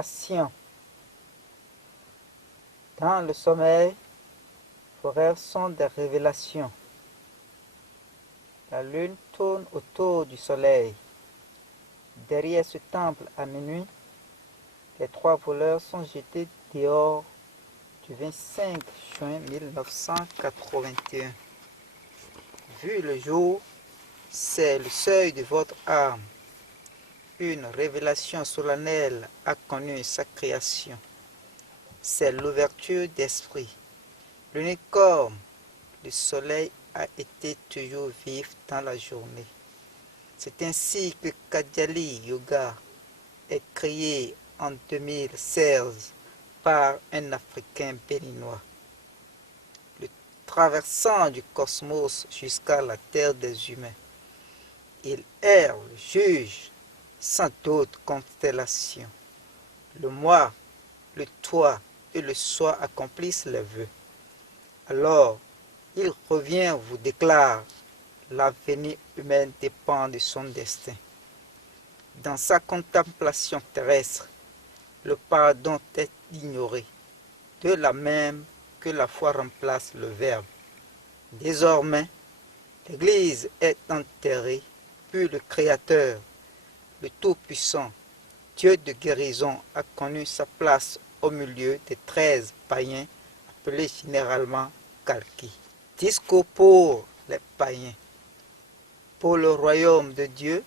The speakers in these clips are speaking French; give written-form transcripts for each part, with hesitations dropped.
Création. Dans le sommeil, vos rêves sont des révélations. La lune tourne autour du soleil. Derrière ce temple à minuit, les trois voleurs sont jetés dehors du 25 juin 1981. Vu le jour, c'est le seuil de votre âme. Une révélation solennelle a connu sa création. C'est l'ouverture d'esprit. L'unicorne, le soleil a été toujours vif dans la journée. C'est ainsi que Kajali Yoga est créé en 2016 par un Africain béninois. Le traversant du cosmos jusqu'à la terre des humains. Il est le juge sans d'autres constellations. Le moi, le toi et le soi accomplissent les vœux. Alors, il revient vous déclare l'avenir humain dépend de son destin. Dans sa contemplation terrestre, le pardon est ignoré, de la même que la foi remplace le verbe. Désormais, l'Église est enterrée, puis le Créateur, le Tout-Puissant, Dieu de guérison, a connu sa place au milieu des 13 païens appelés généralement Kalki. Discours pour les païens. Pour le royaume de Dieu,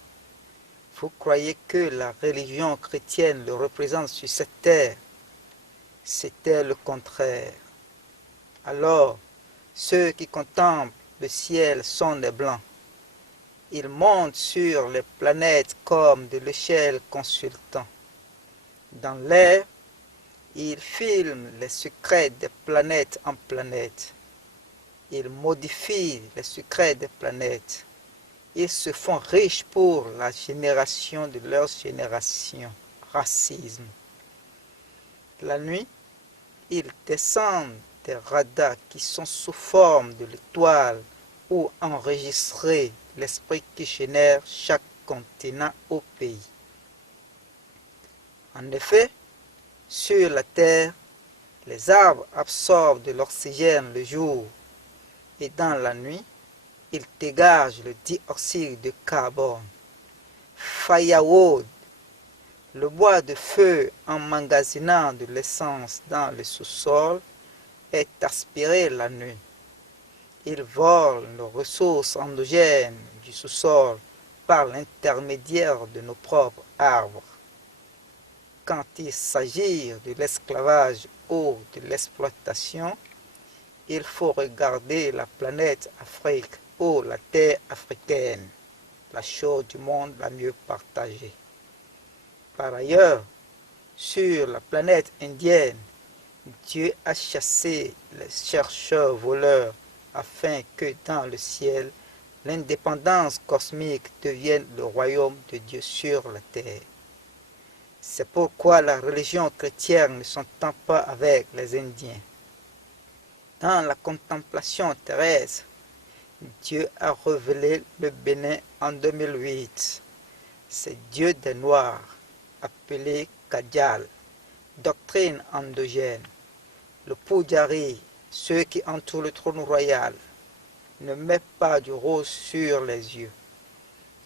vous croyez que la religion chrétienne le représente sur cette terre. C'était le contraire. Alors, ceux qui contemplent le ciel sont des blancs. Ils montent sur les planètes comme de l'échelle consultant. Dans l'air, ils filment les secrets des planètes en planètes. Ils modifient les secrets des planètes. Ils se font riches pour la génération de leur génération. Racisme. La nuit, ils descendent des radars qui sont sous forme de l'étoile ou enregistrer l'esprit qui génère chaque continent au pays. En effet, sur la Terre, les arbres absorbent de l'oxygène le jour et dans la nuit, ils dégagent le dioxyde de carbone. Firewood, le bois de feu emmagasinant de l'essence dans le sous-sol, est aspiré la nuit. Il vole nos ressources endogènes du sous-sol par l'intermédiaire de nos propres arbres. Quand il s'agit de l'esclavage ou de l'exploitation, il faut regarder la planète Afrique ou la terre africaine, la chose du monde la mieux partagée. Par ailleurs, sur la planète indienne, Dieu a chassé les chercheurs voleurs afin que dans le ciel, l'indépendance cosmique devienne le royaume de Dieu sur la terre. C'est pourquoi la religion chrétienne ne s'entend pas avec les Indiens. Dans la contemplation terrestre, Dieu a révélé le Bénin en 2008. C'est Dieu des Noirs, appelé Kajal, doctrine endogène. Le Pujari, ceux qui entourent le trône royal, ne mettent pas du rose sur les yeux.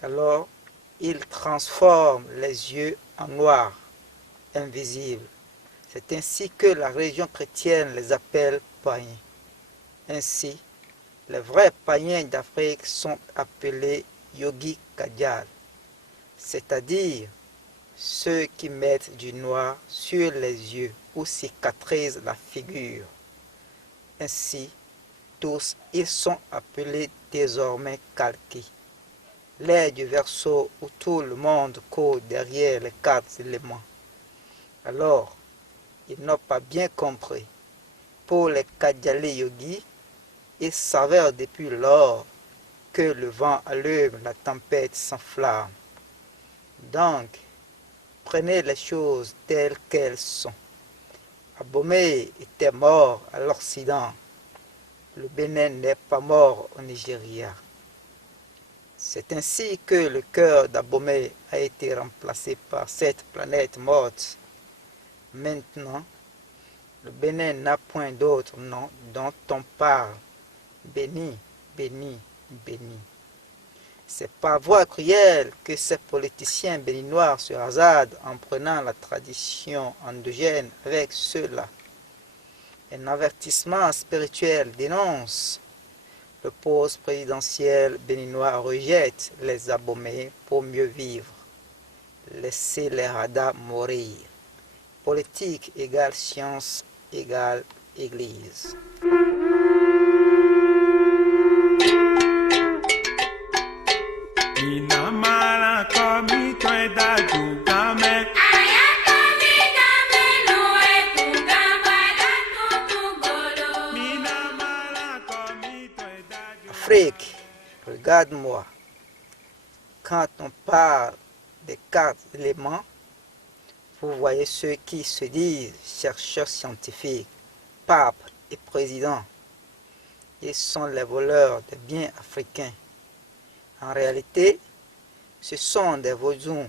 Alors, ils transforment les yeux en noir, invisible. C'est ainsi que la religion chrétienne les appelle païens. Ainsi, les vrais païens d'Afrique sont appelés Yogi Kajal, c'est-à-dire ceux qui mettent du noir sur les yeux ou cicatrisent la figure. Ainsi, tous ils sont appelés désormais Kalki, l'air du Verseau où tout le monde court derrière les 4 éléments. Alors, ils n'ont pas bien compris. Pour les Kajali Yogis, il s'avère depuis lors que le vent allume, la tempête s'enflamme. Donc, prenez les choses telles qu'elles sont. Abomey était mort à l'Occident. Le Bénin n'est pas mort au Nigeria. C'est ainsi que le cœur d'Abomey a été remplacé par cette planète morte. Maintenant, le Bénin n'a point d'autre nom dont on parle. Béni, béni, béni. C'est par voie cruelle que ces politiciens béninois se hasardent en prenant la tradition endogène avec ceux-là. Un avertissement spirituel dénonce. Le poste présidentiel béninois rejette les Abomey pour mieux vivre. Laissez les radars mourir. Politique égale science égale Église. Afrique, regarde-moi. Quand on parle des 4 éléments, vous voyez ceux qui se disent chercheurs scientifiques, papes et présidents. Ils sont les voleurs des biens africains. En réalité, ce sont des vaudous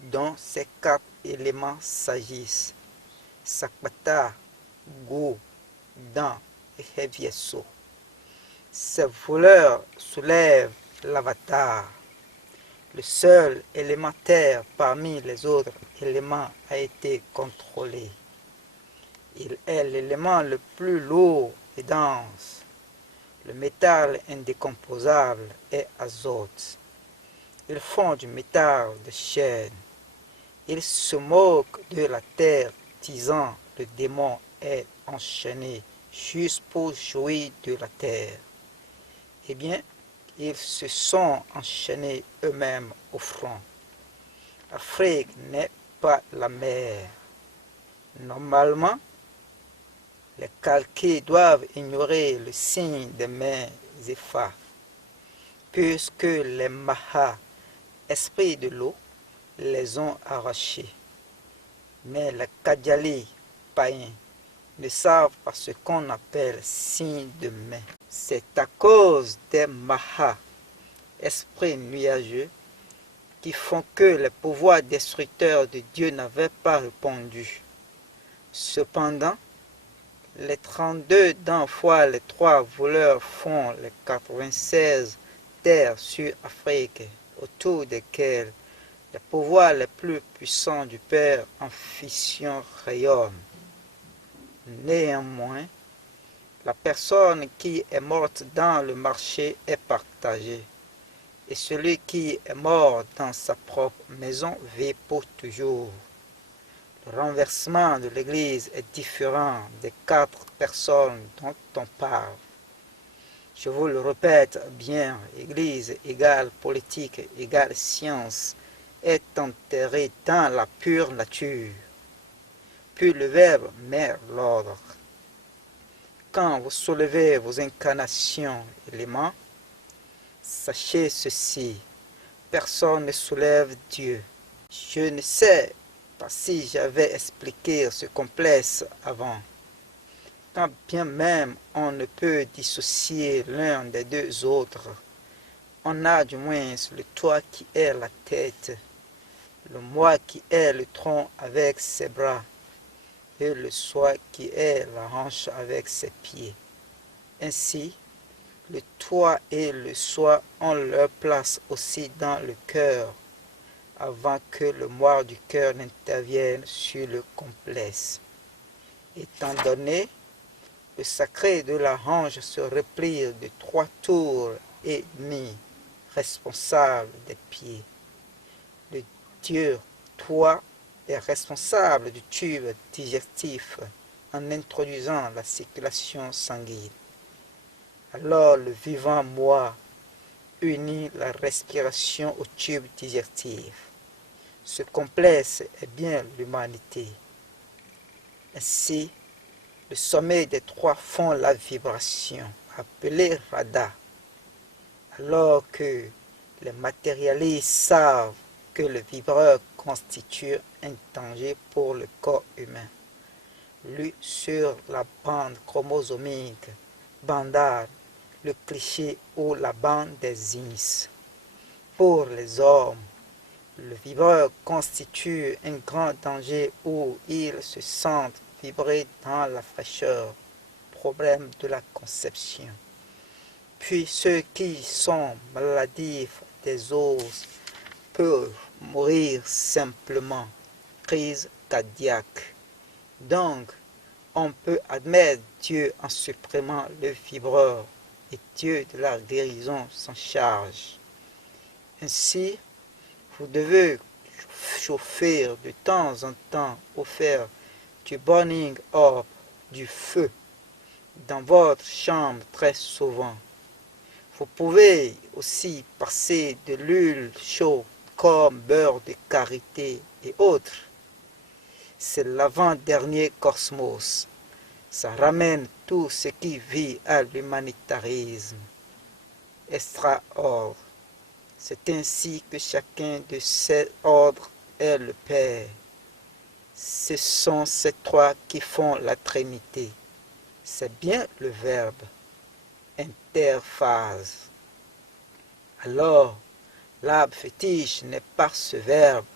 dont ces 4 éléments s'agissent. Sakpata, Go, Dan et Hevieso. Ces voleurs soulèvent l'avatar. Le seul élémentaire parmi les autres éléments a été contrôlé. Il est l'élément le plus lourd et dense. Le métal indécomposable est azote. Ils font du métal de chêne. Ils se moquent de la terre, disant le démon est enchaîné juste pour jouir de la terre. Eh bien, ils se sont enchaînés eux-mêmes au front. L'Afrique n'est pas la mer. Normalement, les calqués doivent ignorer le signe des mains Zépha, puisque les Mahas, esprits de l'eau, les ont arrachés. Mais les Kadjali, païens, ne savent pas ce qu'on appelle signe de main. C'est à cause des Mahas, esprits nuageux, qui font que les pouvoirs destructeurs de Dieu n'avaient pas répondu. Cependant, les 32 dents fois les 3 voleurs font les 96 terres sur Afrique, autour desquelles les pouvoirs les plus puissants du Père en fission rayonnent. Néanmoins, la personne qui est morte dans le marché est partagée, et celui qui est mort dans sa propre maison vit pour toujours. Le renversement de l'Église est différent des 4 personnes dont on parle. Je vous le répète bien, Église égale politique égale science est enterrée dans la pure nature. Puis le Verbe met l'ordre. Quand vous soulevez vos incarnations éléments, sachez ceci, personne ne soulève Dieu. Je ne sais pas si j'avais expliqué ce complexe avant. Quand bien même on ne peut dissocier l'un des deux autres, on a du moins le toi qui est la tête, le moi qui est le tronc avec ses bras, et le soi qui est la hanche avec ses pieds. Ainsi, le toi et le soi ont leur place aussi dans le cœur, avant que le moi du cœur n'intervienne sur le complexe. Étant donné, le sacré de la hanche se replie de 3 tours et demi, responsables des pieds. Le Dieu, toi, est responsable du tube digestif en introduisant la circulation sanguine. Alors le vivant moi unit la respiration au tube digestif. Ce complexe est bien l'humanité. Ainsi, le sommet des 3 font la vibration, appelée Radha, alors que les matérialistes savent que le vibreur constitue un danger pour le corps humain. Lu sur la bande chromosomique, bandade, le cliché ou la bande des Inis. Pour les hommes, Le vibreur constitue un grand danger où ils se sentent vibrer dans la fraîcheur, problème de la conception. Puis ceux qui sont maladifs des os peuvent mourir simplement, crise cardiaque. Donc, on peut admettre Dieu en supprimant le vibreur et Dieu de la guérison s'en charge. Ainsi, vous devez chauffer de temps en temps ou faire du burning up, du feu, dans votre chambre très souvent. Vous pouvez aussi passer de l'huile chaude comme beurre de karité et autres. C'est l'avant-dernier cosmos. Ça ramène tout ce qui vit à l'humanitarisme. Extra-ordre. C'est ainsi que chacun de ces ordres est le Père. Ce sont ces trois qui font la Trinité. C'est bien le verbe. Interphase. Alors, l'arbre fétiche n'est pas ce verbe,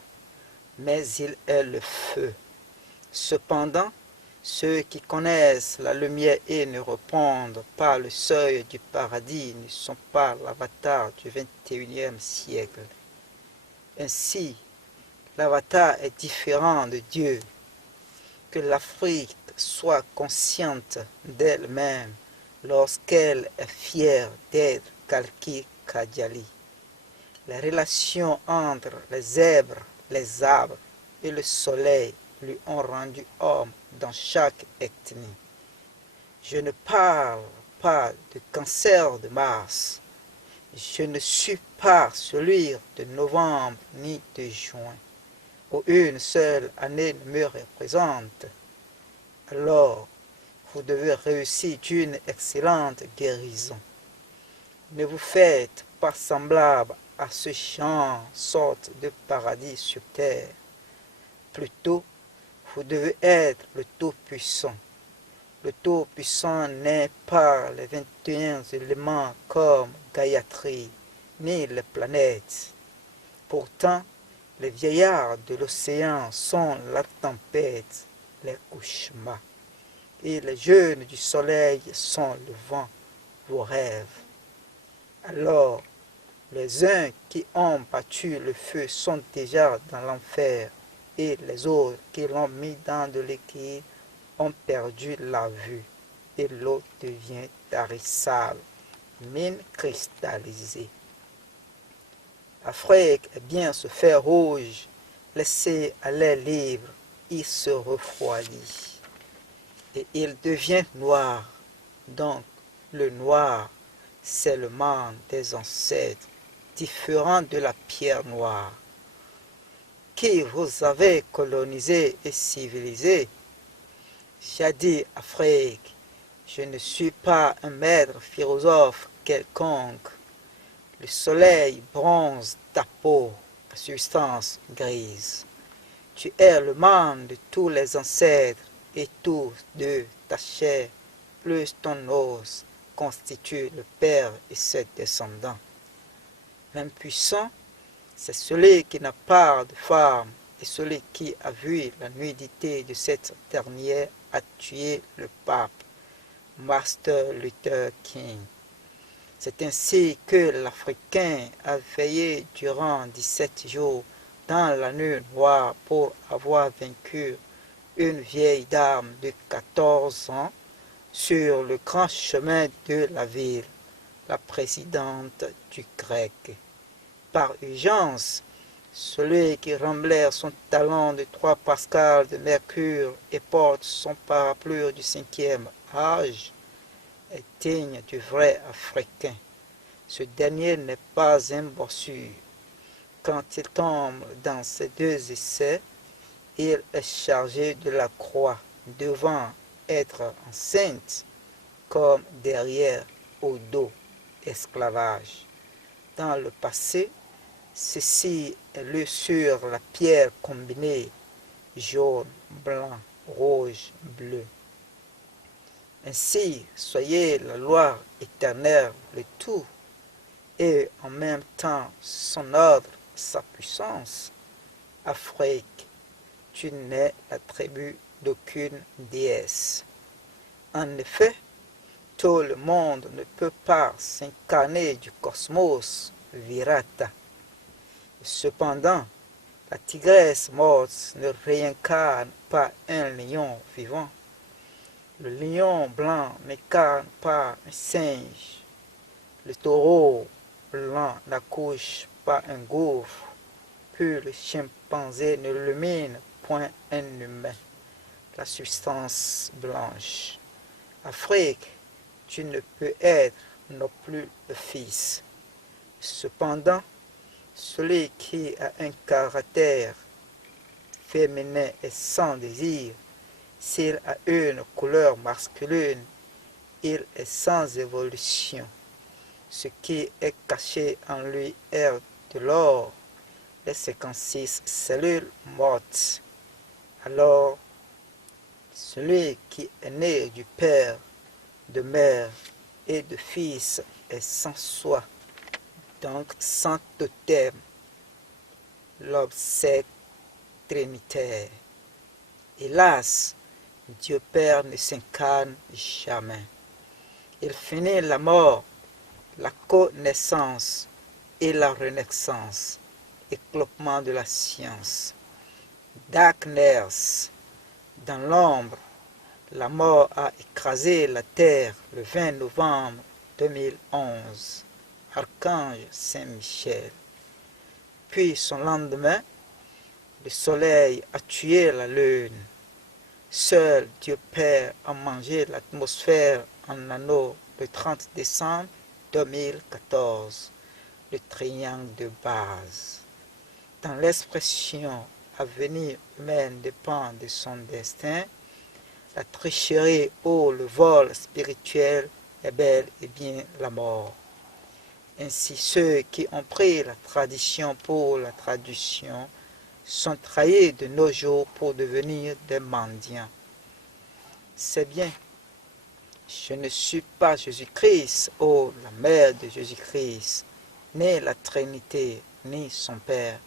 mais il est le feu. Cependant, ceux qui connaissent la lumière et ne répondent pas le seuil du paradis ne sont pas l'avatar du 21e siècle. Ainsi, l'avatar est différent de Dieu. Que l'Afrique soit consciente d'elle-même lorsqu'elle est fière d'être Kalki Kadjali. Les relations entre les zèbres, les arbres et le soleil lui ont rendu homme dans chaque ethnie. Je ne parle pas de cancer de Mars. Je ne suis pas celui de novembre ni de juin, où une seule année me représente. Alors, vous devez réussir d'une excellente guérison. Ne vous faites pas semblable à ce champ, sorte de paradis sur terre. Plutôt, vous devez être le Tout-Puissant. Le Tout-Puissant n'est pas les 21 éléments comme Gayatri, ni les planètes. Pourtant, les vieillards de l'océan sont la tempête, les cauchemars. Et les jeunes du soleil sont le vent, vos rêves. Alors, les uns qui ont battu le feu sont déjà dans l'enfer, et les autres qui l'ont mis dans de liquide ont perdu la vue, et l'eau devient tarissable, mine cristallisée. L'Afrique est bien ce fer rouge, laissé à l'air libre, il se refroidit, et il devient noir. Donc, le noir, c'est le monde des ancêtres, différent de la pierre noire, qui vous avez colonisé et civilisé. J'ai dit Afrique, je ne suis pas un maître philosophe quelconque. Le soleil bronze ta peau, la substance grise. Tu es le monde de tous les ancêtres et tous de ta chair, plus ton os constitue le père et ses descendants. L'impuissant, c'est celui qui n'a pas de femme et celui qui a vu la nudité de cette dernière a tué le pape, Martin Luther King. C'est ainsi que l'Africain a veillé durant 17 jours dans la nuit noire pour avoir vaincu une vieille dame de 14 ans sur le grand chemin de la ville, la présidente du grec. Par urgence, celui qui remblait son talon de 3 pascal de mercure et porte son parapluie du 5e âge est digne du vrai Africain. Ce dernier n'est pas un bossu. Quand il tombe dans ces deux essais, il est chargé de la croix, devant être enceinte, comme derrière au dos, esclavage. Dans le passé, ceci est lu sur la pierre combinée, jaune, blanc, rouge, bleu. Ainsi, soyez la loi éternelle, le tout, et en même temps son ordre sa puissance. Afrique, tu n'es la tribu d'aucune déesse. En effet, tout le monde ne peut pas s'incarner du cosmos Virata. Cependant, la tigresse morte ne réincarne pas un lion vivant. Le lion blanc n'incarne pas un singe. Le taureau blanc n'accouche pas un gouffre. Puis le chimpanzé ne illumine point un humain. La substance blanche. Afrique, tu ne peux être non plus le fils. Cependant, celui qui a un caractère féminin et sans désir, s'il a une couleur masculine, il est sans évolution. Ce qui est caché en lui est de l'or, les 56 cellules mortes. Alors, celui qui est né du Père, de mère et de fils est sans soi, donc sans totem, l'obsèque trinitaire. Hélas, Dieu Père ne s'incarne jamais. Il finit la mort, la connaissance et la renaissance, éclopement de la science. Darkness, dans l'ombre, la mort a écrasé la terre le 20 novembre 2011. Archange Saint-Michel. Puis son lendemain, le soleil a tué la lune. Seul Dieu Père a mangé l'atmosphère en anneau le 30 décembre 2014, le triangle de base. Dans l'expression avenir humaine dépend de son destin, la tricherie ou le vol spirituel est bel et bien la mort. Ainsi ceux qui ont pris la tradition pour la tradition sont trahis de nos jours pour devenir des mendiants. C'est bien, je ne suis pas Jésus-Christ, ou la mère de Jésus-Christ, ni la Trinité, ni son Père,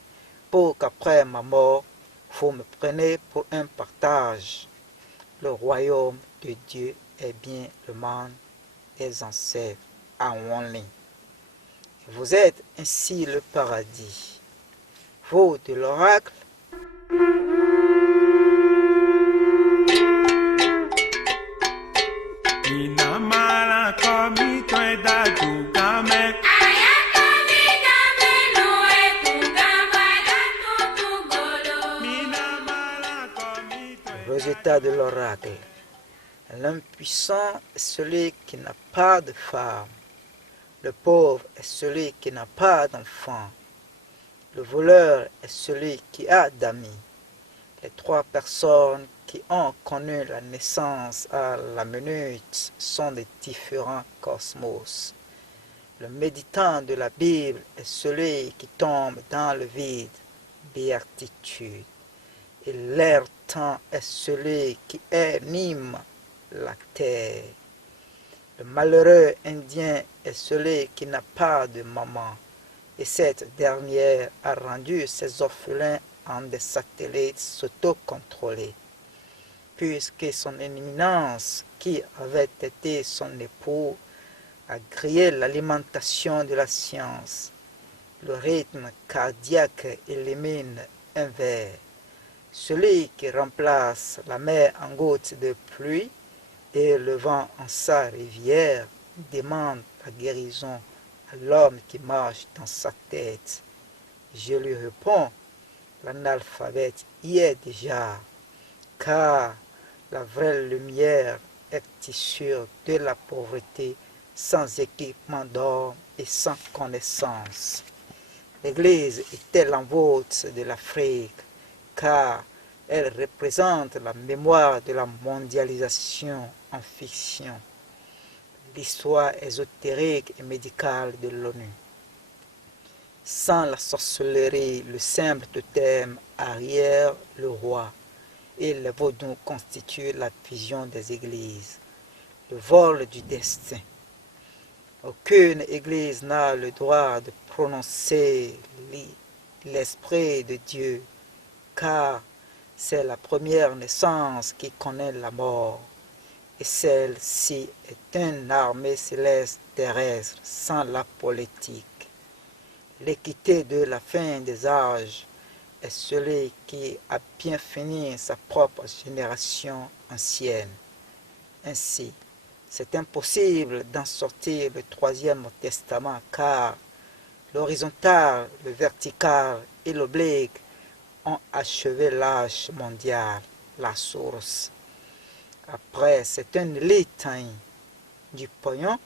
pour qu'après ma mort, vous me preniez pour un partage. Le royaume de Dieu est bien le monde des ancêtres à Wanli. Vous êtes ainsi le paradis. Vous de l'oracle, résultat de l'oracle. L'impuissant est celui qui n'a pas de femme. Le pauvre est celui qui n'a pas d'enfant. Le voleur est celui qui a d'amis. Les trois personnes qui ont connu la naissance à la minute sont des différents cosmos. Le méditant de la Bible est celui qui tombe dans le vide, béatitude. Et l'air-temps est celui qui anime la terre. Le malheureux indien est celui qui n'a pas de maman, et cette dernière a rendu ses orphelins en des satellites autocontrôlés, puisque son éminence, qui avait été son époux, a grillé l'alimentation de la science. Le rythme cardiaque élimine un verre. Celui qui remplace la mer en gouttes de pluie et le vent en sa rivière demande la guérison à l'homme qui marche dans sa tête. Je lui réponds, l'analphabète y est déjà, car la vraie lumière est issue de la pauvreté, sans équipement d'or et sans connaissance. L'Église était l'envoûte de l'Afrique, car elle représente la mémoire de la mondialisation en fiction, l'histoire ésotérique et médicale de l'ONU. Sans la sorcellerie, le simple totem arrière le roi, et le vaudou constitue la vision des églises, le vol du destin. Aucune église n'a le droit de prononcer l'Esprit de Dieu, car c'est la première naissance qui connaît la mort, et celle-ci est une armée céleste terrestre sans la politique. L'équité de la fin des âges est celui qui a bien fini sa propre génération ancienne. Ainsi, c'est impossible d'en sortir le troisième testament car l'horizontal, le vertical et l'oblique ont achevé l'âge mondial, la source. Après, c'est une litanie du pognon,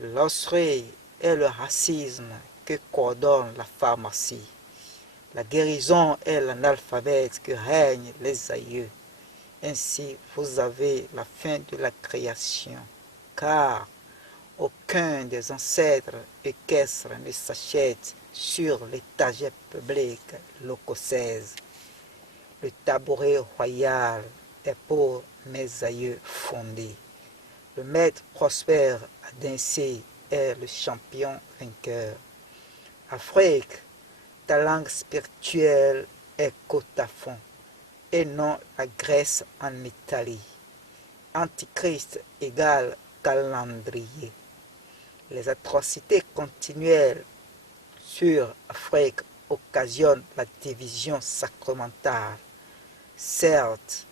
l'osserie et le racisme que coordonne la pharmacie. La guérison est l'analphabète que règnent les aïeux. Ainsi, vous avez la fin de la création, car aucun des ancêtres équestres ne s'achète sur l'étagère publique locossaise. Le tabouret royal est pour mes aïeux fondés. Le maître prospère à Dincé est le champion vainqueur. Afrique, ta langue spirituelle est côte à fond, et non la Grèce en Italie. Antichrist égale calendrier. Les atrocités continuelles sur Afrique occasionnent la division sacramentale. Certes,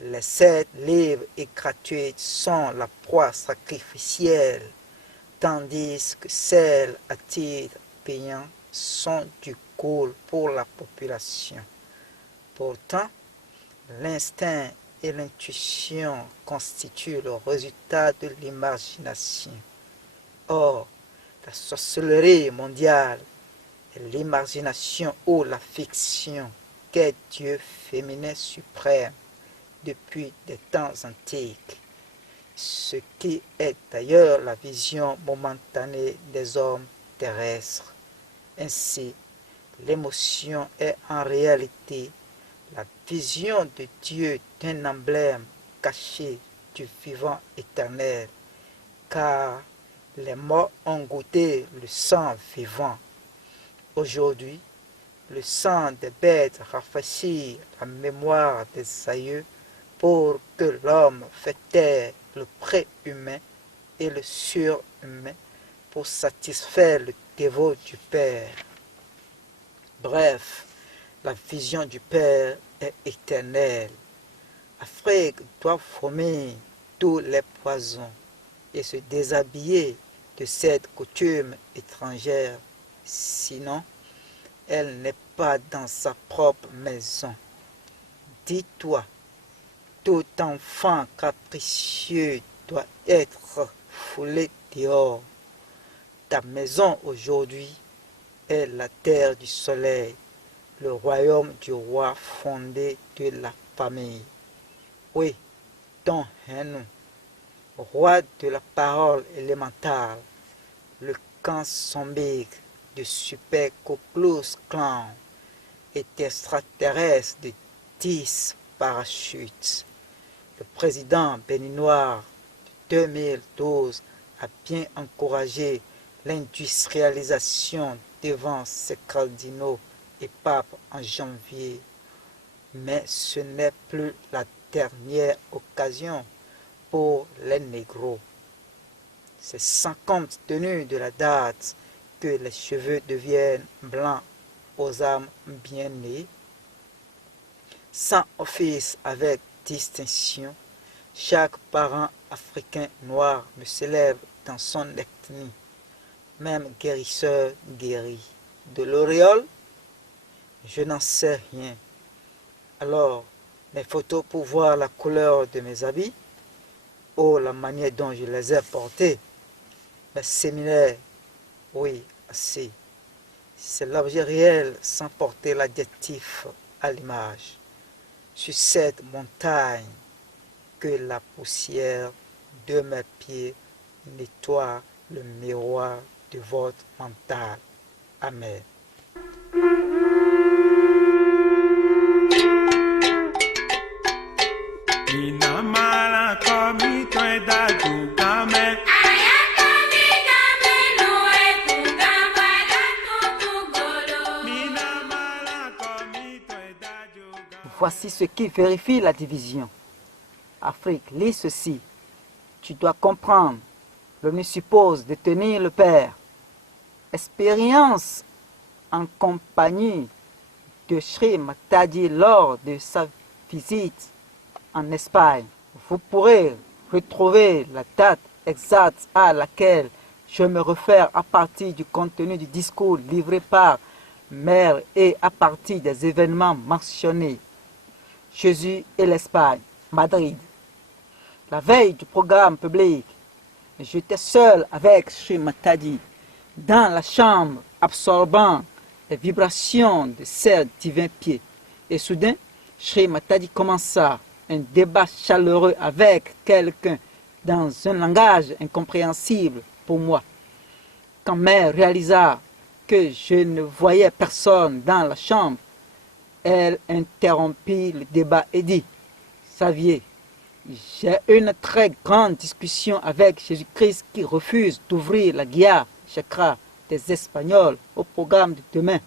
les 7 livres et gratuites sont la proie sacrificielle, tandis que celles à titre payant sont du cool pour la population. Pourtant, l'instinct et l'intuition constituent le résultat de l'imagination. Or, la sorcellerie mondiale est l'imagination ou la fiction qu'est Dieu féminin suprême depuis des temps antiques, ce qui est d'ailleurs la vision momentanée des hommes terrestres. Ainsi, l'émotion est en réalité la vision de Dieu d'un emblème caché du vivant éternel, car les morts ont goûté le sang vivant. Aujourd'hui, le sang des bêtes rafraîchit la mémoire des aïeux pour que l'homme fait taire le préhumain et le surhumain pour satisfaire le dévot du Père. Bref, la vision du Père est éternelle. L'Afrique doit vomir tous les poisons et se déshabiller de cette coutume étrangère, sinon elle n'est pas dans sa propre maison. Dis-toi, tout enfant capricieux doit être foulé dehors. Ta maison aujourd'hui est la terre du soleil, le royaume du roi fondé de la famille. Oui, ton Hénou, roi de la parole élémentale, le camp sombique de Super Ku Klux Klan et extraterrestre de 10 parachutes. Le président béninois de 2012 a bien encouragé l'industrialisation devant ses cardinaux et papes en janvier. Mais ce n'est plus la dernière occasion pour les négros. C'est sans compte tenu de la date que les cheveux deviennent blancs aux âmes bien nées. Sans office avec distinction, chaque parent africain noir me célèbre dans son ethnie. Même guérisseur guérit. De l'auréole, je n'en sais rien. Alors, mes photos pour voir la couleur de mes habits ou la manière dont je les ai portés. Mes séminaires, oui, assez. C'est l'objet réel sans porter l'adjectif à l'image. Sur cette montagne que la poussière de mes pieds nettoie le miroir de votre mental. Amen. Inamala komi tweda tukame. Mina Voici ce qui vérifie la division. Afrique, lis ceci. Tu dois comprendre. L'ONU suppose de tenir le père. Expérience en compagnie de Sri Matadi lors de sa visite en Espagne. Vous pourrez retrouver la date exacte à laquelle je me réfère à partir du contenu du discours livré par Mère et à partir des événements mentionnés. Jésus et l'Espagne, Madrid. La veille du programme public, j'étais seul avec Sri Matadi dans la chambre absorbant les vibrations de ses divins pieds. Et soudain, Sri Matadi commença un débat chaleureux avec quelqu'un dans un langage incompréhensible pour moi. Quand Mère réalisa que je ne voyais personne dans la chambre, elle interrompit le débat et dit « Xavier, j'ai une très grande discussion avec Jésus-Christ qui refuse d'ouvrir la guia chakra des Espagnols au programme de demain.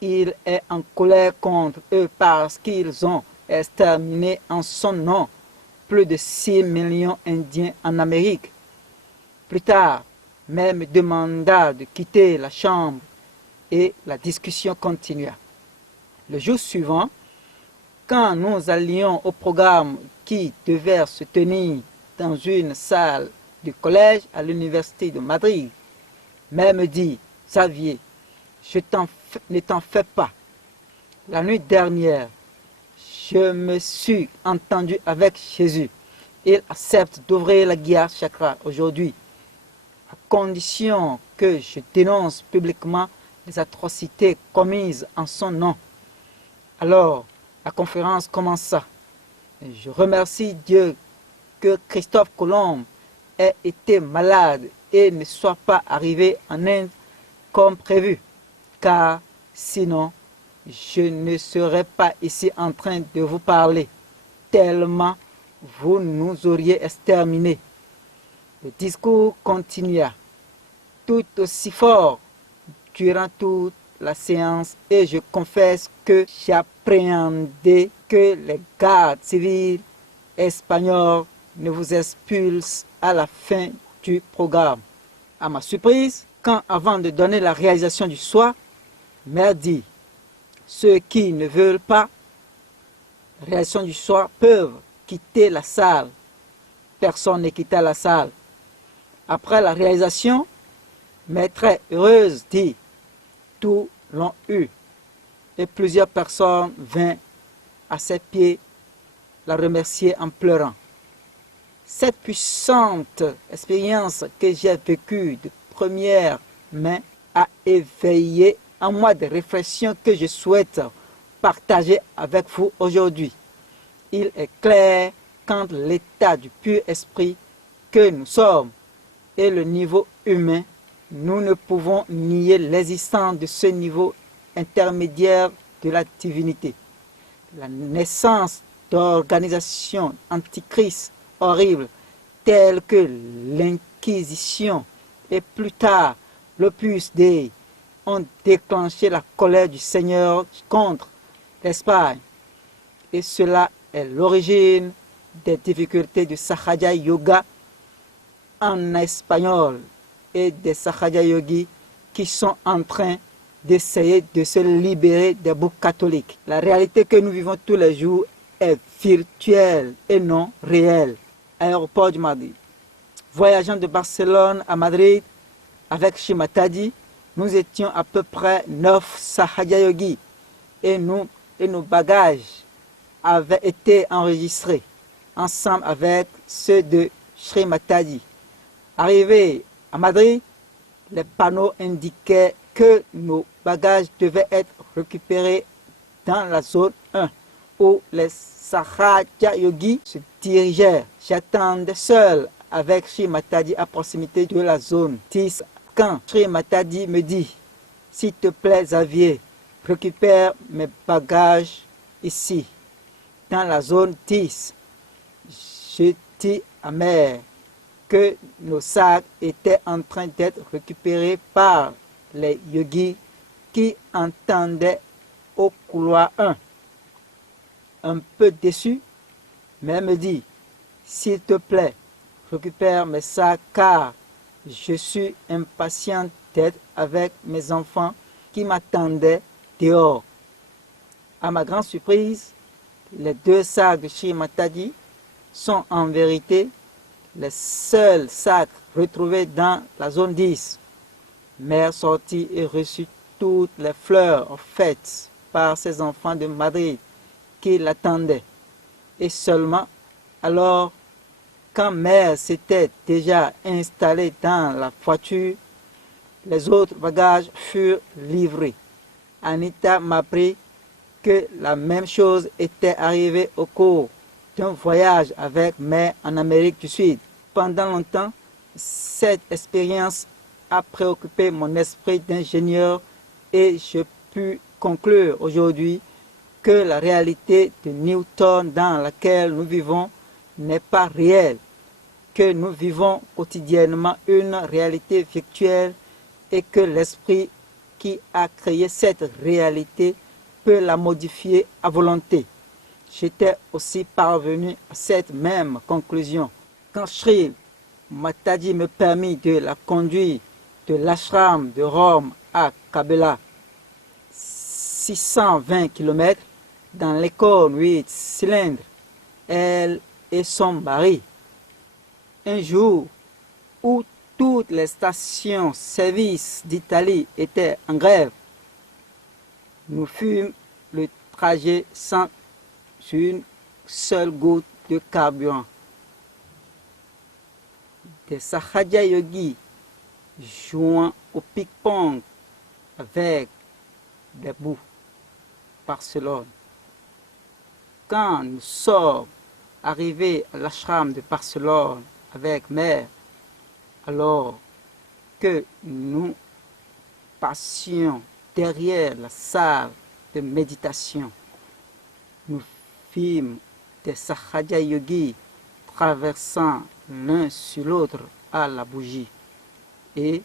Il est en colère contre eux parce qu'ils ont exterminé en son nom plus de 6 millions d'Indiens en Amérique. Plus tard, Mère me demanda de quitter la chambre et la discussion continua. Le jour suivant, quand nous allions au programme qui devait se tenir dans une salle du collège à l'université de Madrid, Mère me dit « Xavier, ne t'en fais pas. La nuit dernière, je me suis entendu avec Jésus. Il accepte d'ouvrir la guia chakra aujourd'hui, à condition que je dénonce publiquement les atrocités commises en son nom. » Alors, la conférence commença. Je remercie Dieu que Christophe Colomb ait été malade et ne soit pas arrivé en Inde comme prévu, car sinon, je ne serais pas ici en train de vous parler, tellement vous nous auriez exterminés. Le discours continua, tout aussi fort durant toute la séance, et je confesse que j'appréhendais que les gardes civils espagnols ne vous expulsent à la fin du programme. À ma surprise, quand avant de donner la réalisation du soir, Mère dit, ceux qui ne veulent pas la réalisation du soir peuvent quitter la salle. Personne ne quitta la salle. Après la réalisation, Mère très heureuse dit, tous l'ont eu. Et plusieurs personnes vinrent à ses pieds la remercier en pleurant. Cette puissante expérience que j'ai vécue de première main a éveillé en moi des réflexions que je souhaite partager avec vous aujourd'hui. Il est clair qu'entre l'état du pur esprit que nous sommes et le niveau humain, nous ne pouvons nier l'existence de ce niveau intermédiaire de la divinité. La naissance d'organisations antichrists horribles telles que l'Inquisition et plus tard l'Opus Dei ont déclenché la colère du Seigneur contre l'Espagne. Et cela est l'origine des difficultés du Sahaja Yoga en espagnol et des Sahaja Yogis qui sont en train d'essayer de se libérer des boucs catholiques. La réalité que nous vivons tous les jours est virtuelle et non réelle. Aéroport du Madrid. Voyageant de Barcelone à Madrid avec Sri Matadi, nous étions à peu près 9 Sahaja Yogis et nos bagages avaient été enregistrés ensemble avec ceux de Sri Matadi. Arrivés à Madrid, les panneaux indiquaient que nos bagages devaient être récupérés dans la zone 1 où les Sahaja Yogis se dirigèrent. J'attendais seul avec Sri Matadi à proximité de la zone 10 quand Sri Matadi me dit « S'il te plaît Xavier, récupère mes bagages ici, dans la zone 10. » Je dis à Mère que nos sacs étaient en train d'être récupérés par les yogis qui entendaient au couloir 1. un peu déçu, mais me dit, s'il te plaît, récupère mes sacs car je suis impatient d'être avec mes enfants qui m'attendaient dehors. À ma grande surprise, les 2 sacs de Shri Mataji sont en vérité les seuls sacs retrouvés dans la zone 10. Mère sortit et reçut toutes les fleurs offertes par ses enfants de Madrid qui l'attendaient. Et seulement alors, quand Mère s'était déjà installée dans la voiture, les autres bagages furent livrés. Anita m'apprit que la même chose était arrivée au cours d'un voyage avec Mère en Amérique du Sud. Pendant longtemps, cette expérience a préoccupé mon esprit d'ingénieur et je pus conclure aujourd'hui que la réalité de Newton dans laquelle nous vivons n'est pas réelle, que nous vivons quotidiennement une réalité virtuelle et que l'esprit qui a créé cette réalité peut la modifier à volonté. J'étais aussi parvenu à cette même conclusion quand Shri Mataji me permit de la conduire de l'ashram de Rome à Kabela, 620 km, dans l'école 8 cylindres, elle et son mari. Un jour où toutes les stations-service d'Italie étaient en grève, nous fûmes le trajet sans une seule goutte de carburant. Des Sahaja Yogis jouant au ping-pong avec des bouts. Barcelone. Quand nous sommes arrivés à l'ashram de Barcelone avec Mère, alors que nous passions derrière la salle de méditation, nous fîmes des Sahaja Yogis traversant l'un sur l'autre à la bougie. Et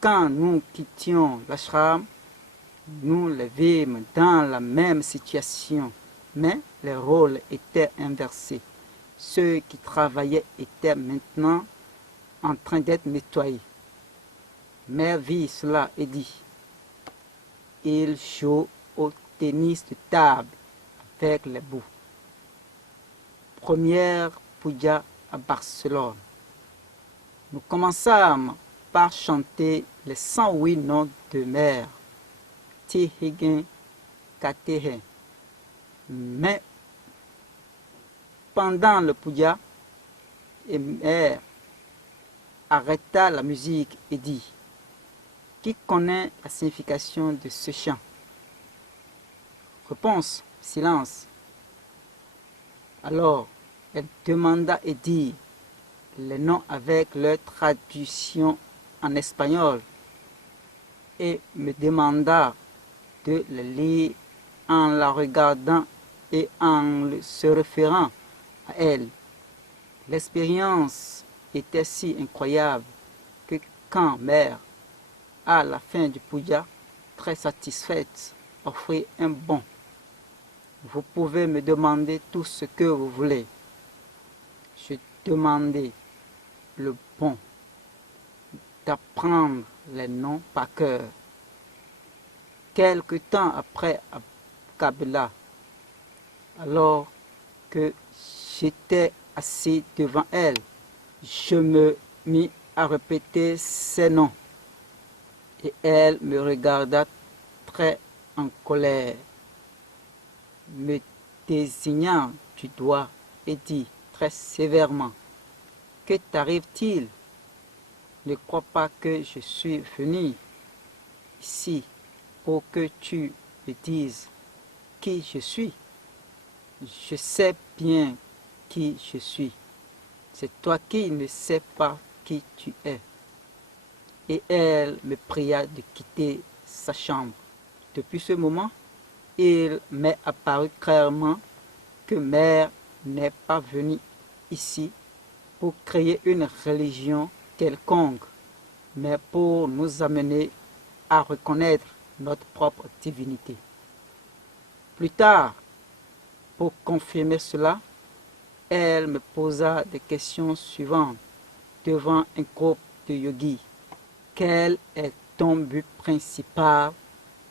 quand nous quittions l'ashram, nous les vîmes dans la même situation, mais les rôles étaient inversés. Ceux qui travaillaient étaient maintenant en train d'être nettoyés. Mère vit cela et dit, il joue au tennis de table avec les bouts. Première puja à Barcelone. Nous commençâmes par chanter les 108 noms de Mère. Tihigen Katehen. Mais pendant le puja, Mère arrêta la musique et dit, qui connaît la signification de ce chant? Réponse, silence. Alors, elle demanda et dit les noms avec leur traduction en espagnol et me demanda de les lire en la regardant et en se référant à elle. L'expérience était si incroyable que quand Mère, à la fin du puja, très satisfaite, offrit un bon. Vous pouvez me demander tout ce que vous voulez. Je demandais le bon d'apprendre les noms par cœur. Quelque temps après à Kabela, alors que j'étais assis devant elle, je me mis à répéter ses noms et elle me regarda très en colère, me désignant du doigt et dit très sévèrement, que t'arrive-t-il? Ne crois pas que je suis venu ici pour que tu me dises qui je suis. Je sais bien qui je suis. C'est toi qui ne sais pas qui tu es. Et elle me pria de quitter sa chambre. Depuis ce moment, il m'est apparu clairement que Mère n'est pas venue ici pour créer une religion quelconque, mais pour nous amener à reconnaître notre propre divinité. Plus tard, Pour confirmer cela, elle me posa des questions suivantes devant un groupe de yogis. Quel est ton but principal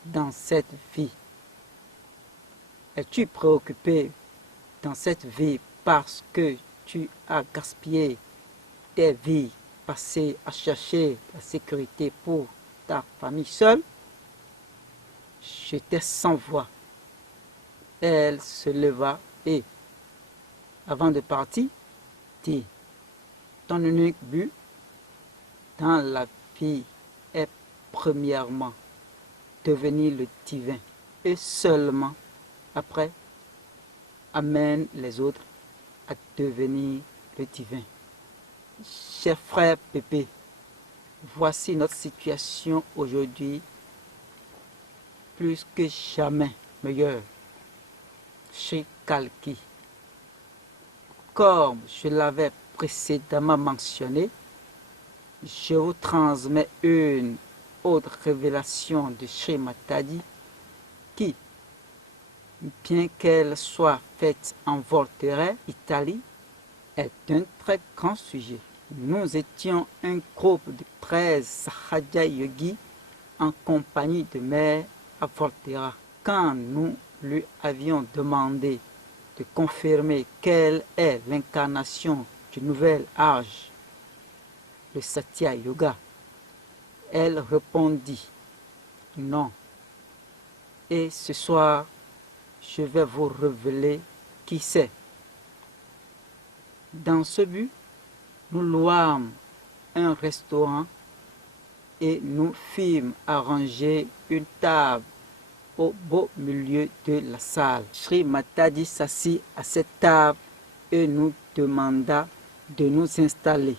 dans cette vie? Es-tu préoccupé dans cette vie parce que tu as gaspillé tes vies passées à chercher la sécurité pour ta famille seule? J'étais sans voix. Elle se leva et, avant de partir, dit: ton unique but dans la vie est premièrement devenir le divin et seulement après amène les autres à devenir le divin. Cher frère Pépé, voici notre situation aujourd'hui plus que jamais meilleure. Chez Kalki. Comme je l'avais précédemment mentionné, je vous transmets une autre révélation de Sri Matadi qui, bien qu'elle soit faite en Volterra, Italie, est un très grand sujet. Nous étions un groupe de 13 Sahaja Yogis en compagnie de Mère à Volterra. Quand nous lui avions demandé de confirmer quelle est l'incarnation du nouvel âge, le Satya Yoga, elle répondit non. Et ce soir, je vais vous révéler qui c'est. Dans ce but, nous louâmes un restaurant et nous fîmes arranger une table au beau milieu de la salle. Sri Matadi s'assit à cette table et nous demanda de nous installer.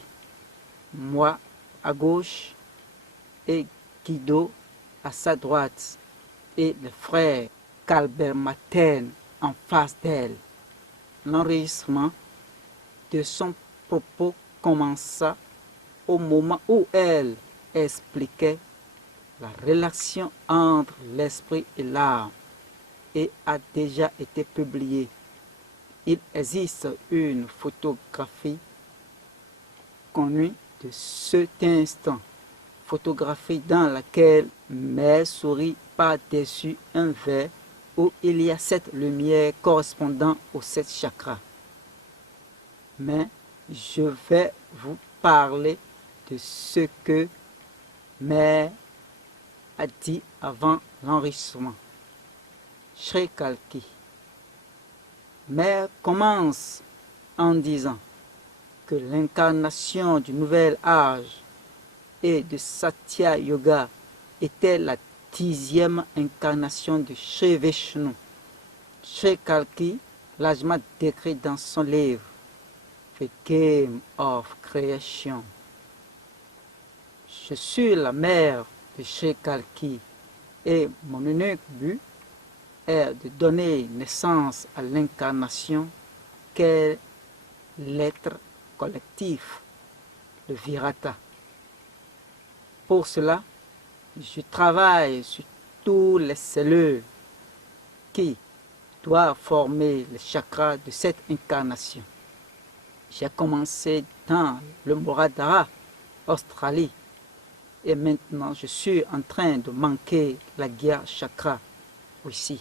Moi à gauche et Guido à sa droite et le frère Calbert Maten en face d'elle. L'enregistrement de son propos commença au moment où elle expliquait la relation entre l'esprit et l'âme et a déjà été publiée. Il existe une photographie connue de cet instant, photographie dans laquelle Mère sourit par-dessus un verre où il y a 7 lumières correspondant aux 7 chakras. Mais je vais vous parler de ce que Mère a dit avant l'enregistrement. Sri Kalki. Mère commence en disant que l'incarnation du nouvel âge et de Satya Yoga était la 10e incarnation de Sri Vishnu. Sri Kalki largement décrit dans son livre The Game of Creation. Je suis la mère de Sri Kalki et mon unique but est de donner naissance à l'incarnation qu'est l'être collectif, le Virata. Pour cela, je travaille sur toutes les cellules qui doivent former les chakras de cette incarnation. J'ai commencé dans le Muladhara, Australie, et maintenant je suis en train de manquer la guerre chakra ici.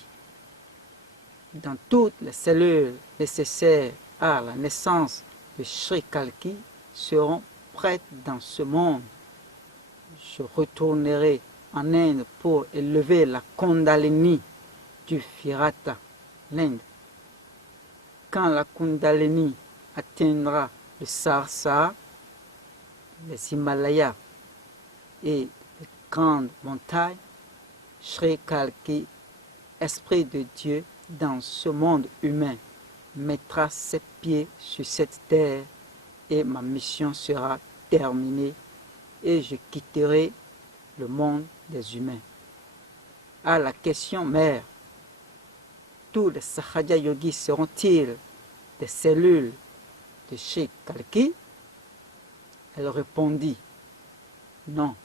Dans toutes les cellules nécessaires à la naissance de Sri Kalki seront prêtes dans ce monde. Je retournerai en Inde pour élever la Kundalini du Virata, l'Inde. Quand la Kundalini atteindra le Sahara, les Himalayas et les grandes montagnes, Sri Kalki, Esprit de Dieu dans ce monde humain, mettra ses pieds sur cette terre et ma mission sera terminée et je quitterai le monde des humains. À la question mère, tous les Sahaja Yogis seront-ils des cellules de Sri Kalki? Elle répondit, non.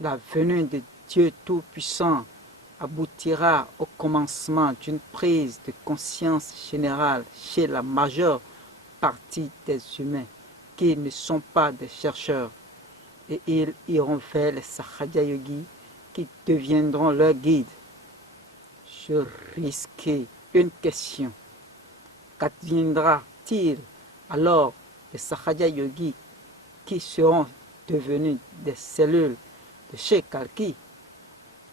La venue de Dieu Tout-Puissant aboutira au commencement d'une prise de conscience générale chez la majeure partie des humains qui ne sont pas des chercheurs, et ils iront vers les Sahaja Yogis qui deviendront leurs guides. Je risquais une question. Qu'adviendra-t-il alors des Sahaja Yogis qui seront devenus des cellules de chez Kalki?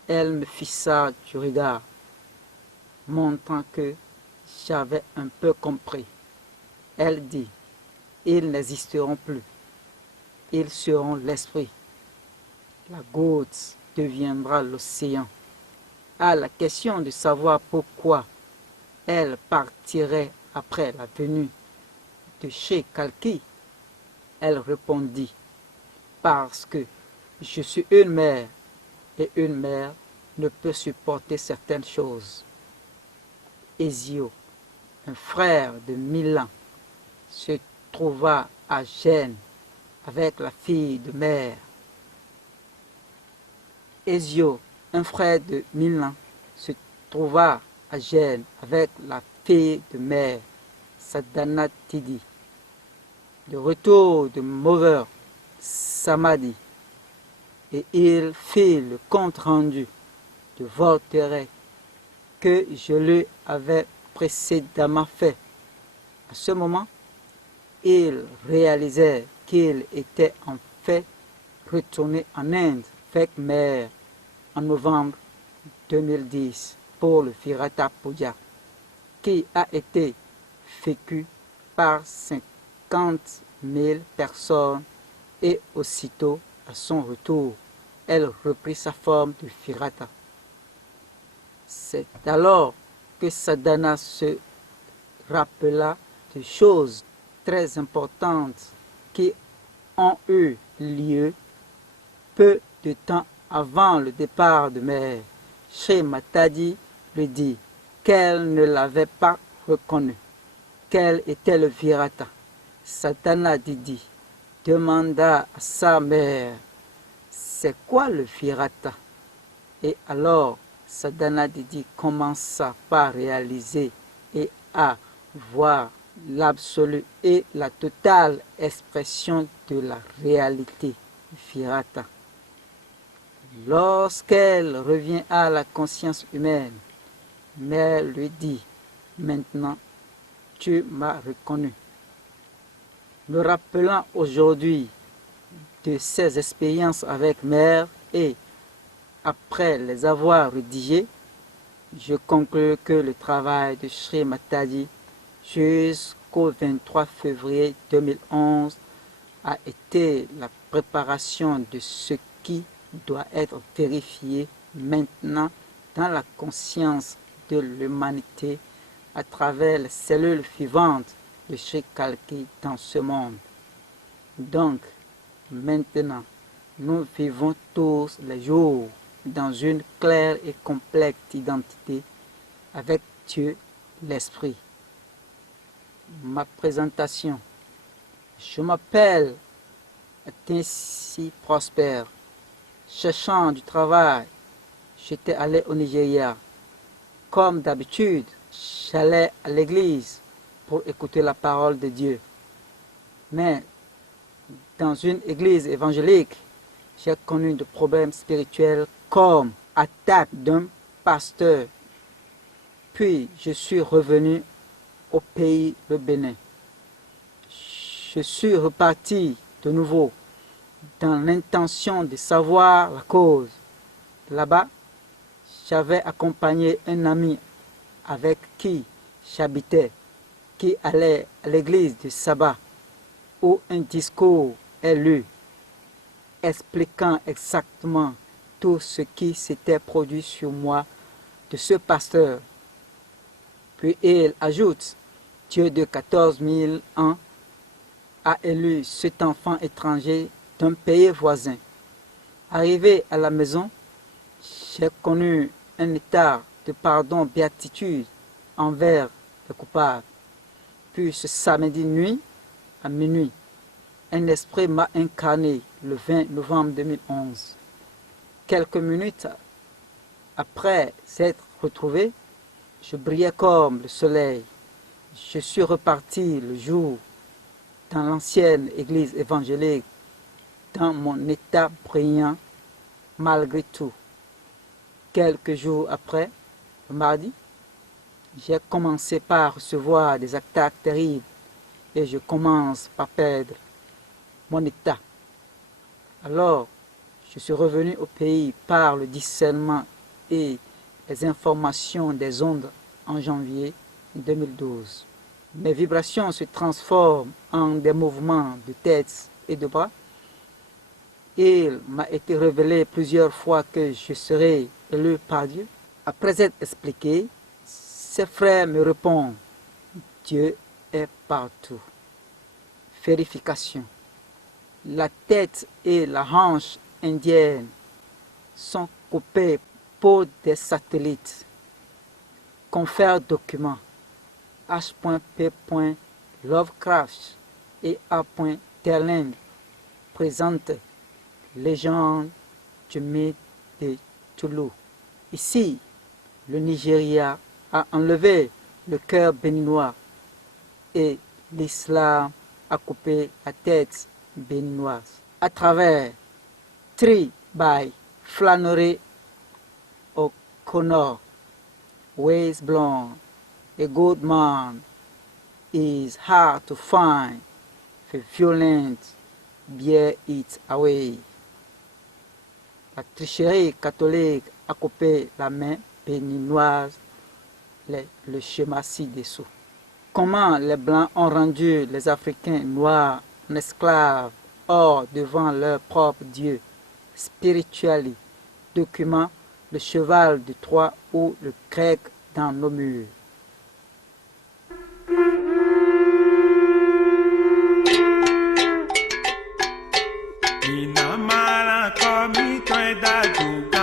Elle me fixa du regard, montrant que j'avais un peu compris. Elle dit, ils n'existeront plus, ils seront l'esprit. La goutte deviendra l'océan. À la question de savoir pourquoi elle partirait après la venue de chez Kalki, elle répondit, parce que je suis une mère, et une mère ne peut supporter certaines choses. Hésio, un frère de Milan, se trouva à Gênes avec la fille de mère. Hésio, un frère de Milan, se trouva à Gênes avec la fille de mère, Sadanatidi. De retour de Mover, Samadhi, et il fit le compte-rendu de Voltaire que je lui avais précédemment fait. À ce moment, il réalisait qu'il était en fait retourné en Inde avec mère en novembre 2010 pour le Virata Puja, qui a été vécu par 50 000 personnes, et aussitôt à son retour, elle reprit sa forme de Virata. C'est alors que Sadhana se rappela de choses très importantes qui ont eu lieu peu de temps avant le départ de mère. Sri Mataji lui dit qu'elle ne l'avait pas reconnu, quel était le Virata. Sadhana Didi demanda à sa mère, c'est quoi le Virata? Et alors Sadhana Didi commença par réaliser et à voir l'absolu et la totale expression de la réalité Virata. Lorsqu'elle revient à la conscience humaine, mère lui dit, maintenant tu m'as reconnu. Me rappelant aujourd'hui de ses expériences avec mère et après les avoir rédigées, je conclus que le travail de Sri Mataji jusqu'au 23 février 2011 a été la préparation de ce qui doit être vérifié maintenant dans la conscience de l'humanité à travers les cellules vivantes de Sri Kalki dans ce monde. Donc, maintenant, nous vivons tous les jours dans une claire et complète identité avec Dieu, l'Esprit. Ma présentation. Je m'appelle Tinsi Prosper. Cherchant du travail, j'étais allé au Nigeria. Comme d'habitude, j'allais à l'église pour écouter la parole de Dieu. Mais dans une église évangélique, j'ai connu des problèmes spirituels comme attaque d'un pasteur. Puis je suis revenu au pays de Bénin. Je suis reparti de nouveau dans l'intention de savoir la cause. Là-bas, j'avais accompagné un ami avec qui j'habitais, qui allait à l'église de Sabbat, où un discours est lu, expliquant exactement tout ce qui s'était produit sur moi de ce pasteur. Puis il ajoute, Dieu de 14 000 ans a élu cet enfant étranger d'un pays voisin. Arrivé à la maison, j'ai connu un état de pardon, béatitude envers le coupable. Puis ce samedi nuit, à minuit, un esprit m'a incarné le 20 novembre 2011. Quelques minutes Après s'être retrouvé, je brillais comme le soleil. Je suis reparti le jour dans l'ancienne église évangélique, dans mon état brillant malgré tout. Quelques jours après, le mardi, j'ai commencé par recevoir des attaques terribles et je commence par perdre mon état. Alors, je suis revenu au pays par le discernement et les informations des ondes en janvier 2012. Mes vibrations se transforment en des mouvements de tête et de bras. Il m'a été révélé plusieurs fois que je serai élu par Dieu. Après être expliqué, ces frères me répondent, Dieu est partout. Vérification. La tête et la hanche indienne sont coupées pour des satellites. Confère document H.P. Lovecraft et A. Terling présente légende du mythe de Cthulhu. Ici, le Nigeria a enlevé le cœur béninois et l'islam a coupé la tête béninoise. À travers Tree by Flannery O'Connor, Ways Blonde, a good man is hard to find, the violent bear it away. La tricherie catholique a coupé la main béninoise, le schéma ci-dessous. Comment les Blancs ont rendu les Africains noirs en esclaves hors devant leur propre Dieu, spiritually, document le cheval de Troie ou le grec dans nos murs. Inamala komi to edadu